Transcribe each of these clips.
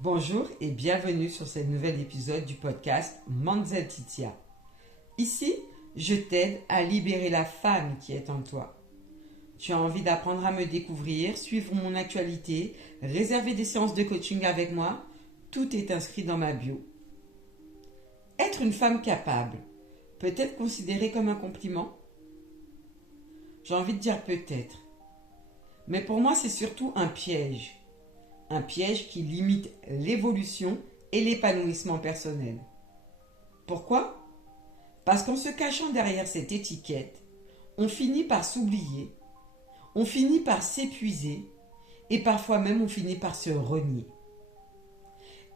Bonjour et bienvenue sur ce nouvel épisode du podcast Manzel Titia. Ici, je t'aide à libérer la femme qui est en toi. Tu as envie d'apprendre à me découvrir, suivre mon actualité, réserver des séances de coaching avec moi? Tout est inscrit dans ma bio. Être une femme capable peut être considéré comme un compliment? J'ai envie de dire peut-être. Mais pour moi, c'est surtout un piège. Un piège qui limite l'évolution et l'épanouissement personnel. Pourquoi? Parce qu'en se cachant derrière cette étiquette, on finit par s'oublier, on finit par s'épuiser et parfois même on finit par se renier.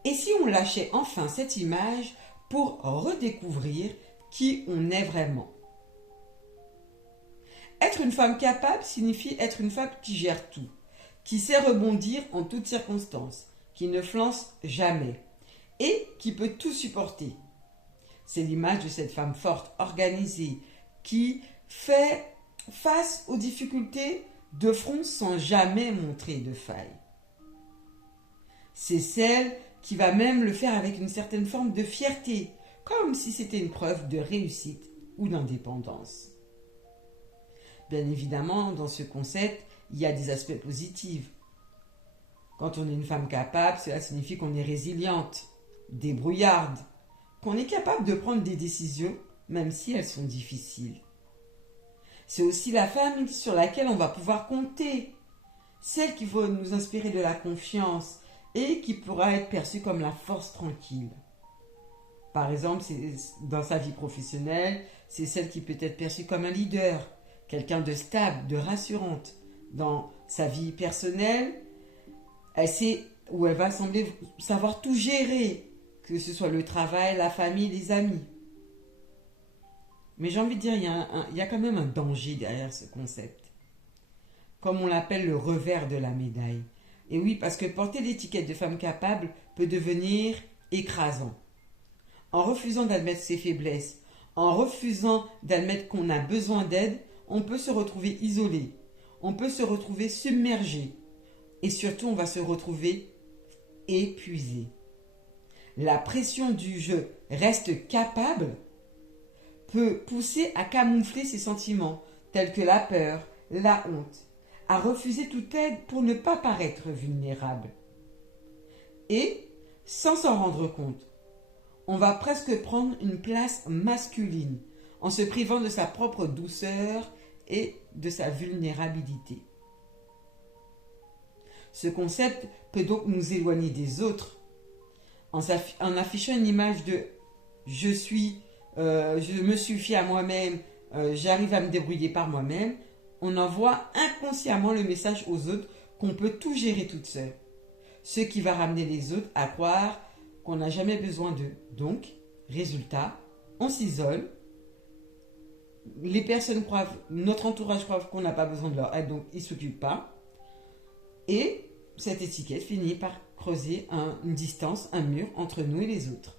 Et si on lâchait enfin cette image pour redécouvrir qui on est vraiment? Être une femme capable signifie être une femme qui gère tout, qui sait rebondir en toutes circonstances, qui ne flanche jamais et qui peut tout supporter. C'est l'image de cette femme forte, organisée, qui fait face aux difficultés de front sans jamais montrer de faille. C'est celle qui va même le faire avec une certaine forme de fierté, comme si c'était une preuve de réussite ou d'indépendance. Bien évidemment, dans ce concept, il y a des aspects positifs. Quand on est une femme capable, cela signifie qu'on est résiliente, débrouillarde, qu'on est capable de prendre des décisions, même si elles sont difficiles. C'est aussi la femme sur laquelle on va pouvoir compter, celle qui va nous inspirer de la confiance et qui pourra être perçue comme la force tranquille. Par exemple, dans sa vie professionnelle, c'est celle qui peut être perçue comme un leader, quelqu'un de stable, de rassurante. Dans sa vie personnelle, elle sait où elle va sembler savoir tout gérer, que ce soit le travail, la famille, les amis. Mais j'ai envie de dire, il y a quand même un danger derrière ce concept. Comme on l'appelle le revers de la médaille. Et oui, parce que porter l'étiquette de femme capable peut devenir écrasant. En refusant d'admettre ses faiblesses, en refusant d'admettre qu'on a besoin d'aide, on peut se retrouver isolé, on peut se retrouver submergé et surtout on va se retrouver épuisé. La pression du je reste capable peut pousser à camoufler ses sentiments tels que la peur, la honte, à refuser toute aide pour ne pas paraître vulnérable. Et, sans s'en rendre compte, on va presque prendre une place masculine en se privant de sa propre douceur et de sa vulnérabilité. Ce concept peut donc nous éloigner des autres en affichant une image de je me suffis à moi-même, j'arrive à me débrouiller par moi-même. On envoie inconsciemment le message aux autres qu'on peut tout gérer toute seule. Ce qui va ramener les autres à croire qu'on n'a jamais besoin d'eux. Donc, résultat, on s'isole. Les personnes croient, notre entourage croit qu'on n'a pas besoin de leur aide, donc ils ne s'occupent pas. Et cette étiquette finit par creuser une distance, un mur entre nous et les autres.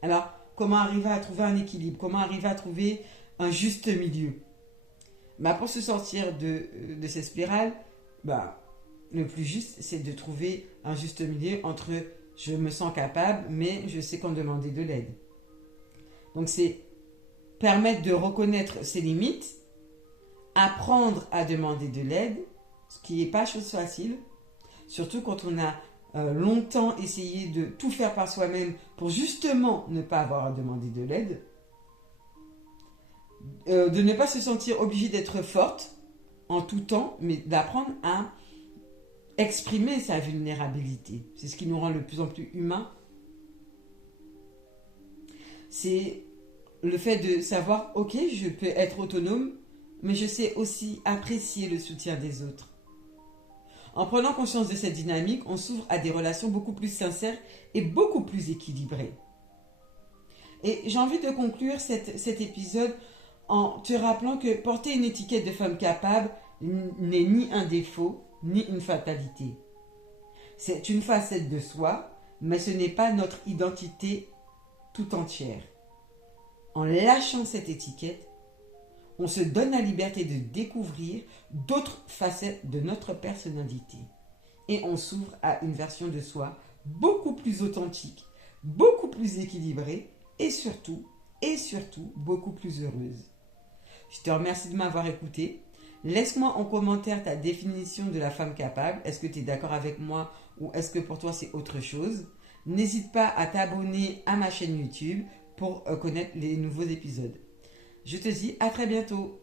Alors, comment arriver à trouver un équilibre? Comment arriver à trouver un juste milieu? Pour se sortir de cette spirale, le plus juste, c'est de trouver un juste milieu entre je me sens capable, mais je sais qu'on demandait de l'aide. Donc, c'est permettre de reconnaître ses limites, apprendre à demander de l'aide, ce qui n'est pas chose facile, surtout quand on a longtemps essayé de tout faire par soi-même pour justement ne pas avoir à demander de l'aide, de ne pas se sentir obligée d'être forte en tout temps, mais d'apprendre à exprimer sa vulnérabilité. C'est ce qui nous rend de plus en plus humains. C'est le fait de savoir, ok, je peux être autonome, mais je sais aussi apprécier le soutien des autres. En prenant conscience de cette dynamique, on s'ouvre à des relations beaucoup plus sincères et beaucoup plus équilibrées. Et j'ai envie de conclure cet épisode en te rappelant que porter une étiquette de femme capable n'est ni un défaut, ni une fatalité. C'est une facette de soi, mais ce n'est pas notre identité tout entière. En lâchant cette étiquette, on se donne la liberté de découvrir d'autres facettes de notre personnalité. et on s'ouvre à une version de soi beaucoup plus authentique, beaucoup plus équilibrée et surtout, beaucoup plus heureuse. Je te remercie de m'avoir écouté. Laisse-moi en commentaire ta définition de la femme capable. Est-ce que tu es d'accord avec moi ou est-ce que pour toi c'est autre chose? N'hésite pas à t'abonner à ma chaîne YouTube pour connaître les nouveaux épisodes. Je te dis à très bientôt.